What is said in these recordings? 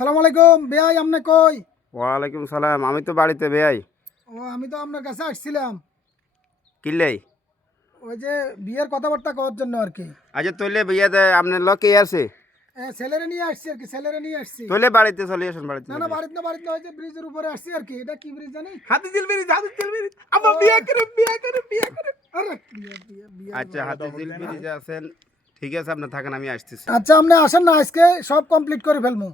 আসসালামু আলাইকুম বেয়াই, আপনি কই? ওয়ালাইকুম সালাম। আমি তো বাড়িতে বেয়াই। ও আমি তো আপনার কাছে আসছিলাম কিল্লাই ওই যে বিয়ের কথাবার্তা করার জন্য আর কি। আচ্ছা তৈলে বিয়াতে আপনার লকে আছে ছেলেরে নিয়ে আসছি আর কি, ছেলেরে নিয়ে আসছি। তৈলে বাড়িতে চলে আসুন বাড়িতে না না, বাড়িতে না ওই যে ব্রিজের উপরে আসছি আর কি। এটা কি ব্রিজ জানি? হাতি দিল ব্রিজ আবার বিয়ে করে আরে বিয়ে আচ্ছা হাতে জিল ব্রিজে আছেন, ঠিক আছে আপনি থাকেন, আমি আসতেছি। আচ্ছা আপনি আসেন না, আজকে সব কমপ্লিট করে ফেলবো।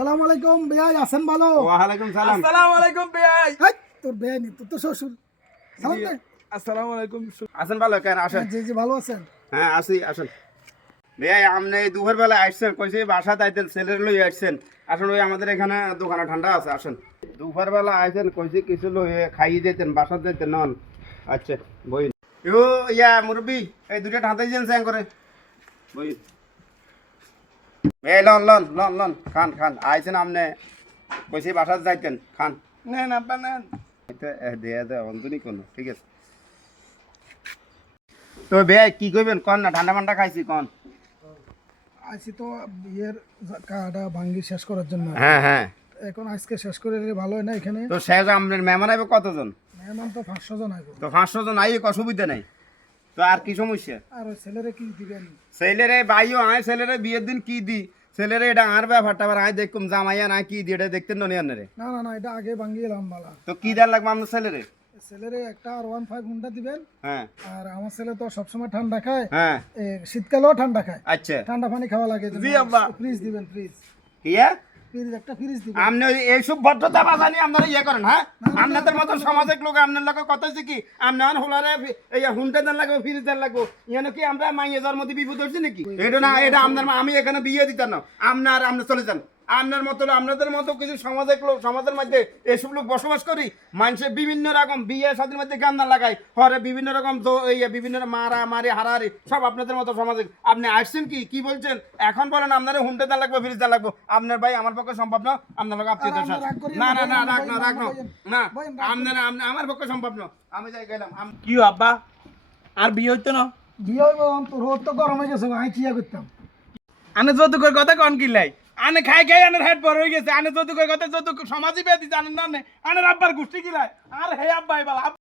আসসালামু আলাইকুম বেয়াই, আছেন ভালো? ওয়ালাইকুম সালাম। আসসালামু আলাইকুম ভাই। হাই, তোর বেয়াই নি, তোর তো শ্বশুর। সালাম দে। আসসালামু আলাইকুম। আছেন ভালো কেন আসেন? জি জি, ভালো আছেন? হ্যাঁ আসি আসেন। বেয়াই আপনি দুপুর বেলা আসছেন, কইছি বাসা তাইতেন ছেলের লই আসছেন। আসলে ওই আমাদের এখানে দোকানে ঠান্ডা আছে, আসেন। দুপুর বেলা আইছেন, কইছি কিছু লই খাইয়ে যেতেন, বাসা যেতেন নন। আচ্ছা বই ইউ ইয়া মুরব্বি, এই দুটো ঠান্ডা দিয়েছেন স্যাং করে বই। এই লন লন লন লন খান খান, আইছেন আপনি কইছি বাসা যাইতেন, খান। নেন আপা নেন। দেয়া দেয় অন্তনি কোনো, ঠিক আছে। তো বেয়াই কি কইবেন কন না, ঠান্ডা মান্ডা খাইছি কন। আইছি তো বিয়ের কাটা ভাঙ্গি শেষ করার জন্য। হ্যাঁ হ্যাঁ, এখন আজকে শেষ করে দিলে ভালো হয় না এখানে? তো শেষ আপনার মেহমান আইবে কতজন? মেহমান তো 500 জন আসবে। তো 500 জন আইয়ে অসুবিধা নাই, তো আর কি সমস্যা? আর ওই ছেলেরে কি দিবেন? ছেলেরে বাইও আয়, ছেলেরে বিয়ের দিন কি দি, ছেলেরে এটা আর ব্যাপারটা আবার আয় দেখুম জামাইয়া না কি দি, এটা দেখতেন নি আনারে। না না না, এটা আগে ভাঙ্গিয়ে এলাম বালা। তো কি দেন লাগবে আপনার ছেলেরে? ছেলেরে একটা R15 হুন্ডা দিবেন। হ্যাঁ আর আমার ছেলে তো সবসময় ঠান্ডা খায়, হ্যাঁ, শীতকালেও ঠান্ডা খায়, আচ্ছা ঠান্ডা পানি খাওয়া লাগে। জি আব্বা। ফ্রিজ দিবেন, ফ্রিজ কিয়া ফ্রিজ একটা ফ্রিজ দিবেন। আপনি এইসব ভদ্রতা বাজানি আপনারা ইয়ে করেন, হ্যাঁ? আপনাদের মতো সমাজের লোক আপনার লোক কত হচ্ছে কি আপনার হোলারে এই হুন্ডা দেন লাগবে, ফ্রিজ দেন লাগবে, ইয়ানো কি আমরা মাইয়ে যাওয়ার মধ্যে বিপদ হচ্ছে নাকি? এটা না, এটা আপনার আমি এখানে বিয়ে দিতাম না, আপনি চলে যান। আপনার মতো আপনাদের মতো কিছু সমাজের লোক, সমাজের মধ্যে এসব লোক বসবাস করি, মানুষের বিভিন্ন রকম বিয়ে শাদীর মধ্যে গান না লাগায়, হরে বিভিন্ন রকম বিভিন্ন মারা মারি হারাহারি সব আপনাদের মতো সমাজে। আপনি আসছেন কি কি বলছেন এখন বলেন? আপনারা হুন্ডে দেন লাগবে, ফ্রিজ দেন লাগবে, আপনার ভাই আমার পক্ষে সম্ভব না, আপনার লোক আপনি আর আমরা রাগ করি না না না, রাখ না বইন, রাখ না বইন, না, বইন, রাগ আপনারা আমার পক্ষে সম্ভব না, আমি যাই গেলাম। কি আব্বা আর বিয়ে হইতো না? বিয়ে হইব, তোর রোদ তো গরম হয়ে গেছে, আমি কি করতাম? আনে যৌতুকের কথা কন কিলাই? আনে খাই খাই আনের হেড বড় হয়ে গেছে। আনে যৌতুকের কথা, যৌতুক সমাজই বেদি জানেন না। আনের আব্বার গোষ্ঠী কিলাই আর হে আব্বাই বলা।